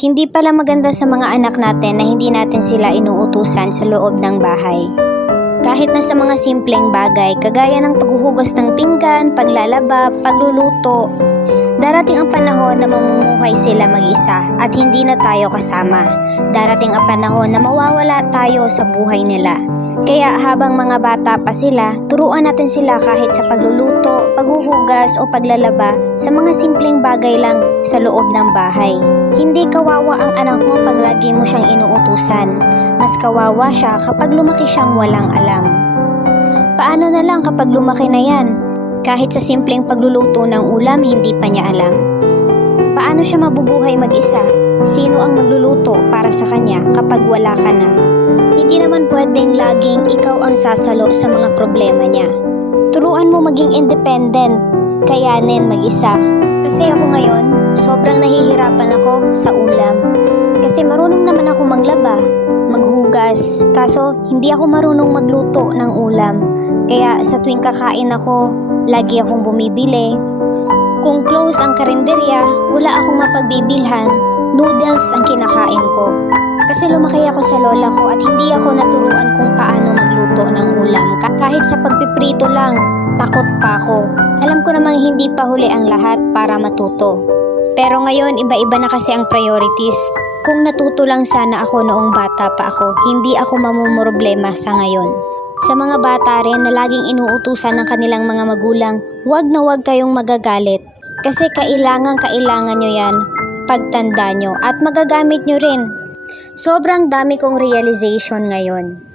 Hindi pala maganda sa mga anak natin na hindi natin sila inuutusan sa loob ng bahay. Kahit na sa mga simpleng bagay, kagaya ng paghuhugas ng pinggan, paglalaba, pagluluto, darating ang panahon na mamumuhay sila mag-isa at hindi na tayo kasama. Darating ang panahon na mawawala tayo sa buhay nila. Kaya habang mga bata pa sila, turuan natin sila kahit sa pagluluto, paghuhugas o paglalaba sa mga simpleng bagay lang sa loob ng bahay. Hindi kawawa ang anak mo pag lagi mo siyang inuutusan. Mas kawawa siya kapag lumaki siyang walang alam. Paano na lang kapag lumaki na yan? Kahit sa simpleng pagluluto ng ulam, hindi pa niya alam. Paano siya mabubuhay mag-isa? Sino ang magluluto para sa kanya kapag wala ka na? Hindi naman pwedeng laging ikaw ang sasalo sa mga problema niya. Turuan mo maging independent, kayanin mag-isa. Kasi ako ngayon, sobrang nahihirapan ako sa ulam. Kasi marunong naman ako maglaba, maghugas, kaso hindi ako marunong magluto ng ulam. Kaya sa tuwing kakain ako, lagi akong bumibili. Kung close ang karinderya, wala akong mapagbibilhan, noodles ang kinakain ko. Kasi lumaki ako sa lola ko at hindi ako naturuan kung ulam. Ka- Kahit sa pagpiprito lang, takot pa ako. Alam ko namang hindi pa huli ang lahat para matuto. Pero ngayon, iba-iba na kasi ang priorities. Kung natuto lang sana ako noong bata pa ako, hindi ako mamumroblema sa ngayon. Sa mga bata rin na laging inuutusan ng kanilang mga magulang, huwag na huwag kayong magagalit. Kasi kailangan kailangan nyo yan pagtanda nyo at magagamit nyo rin Sobrang dami kong realization ngayon.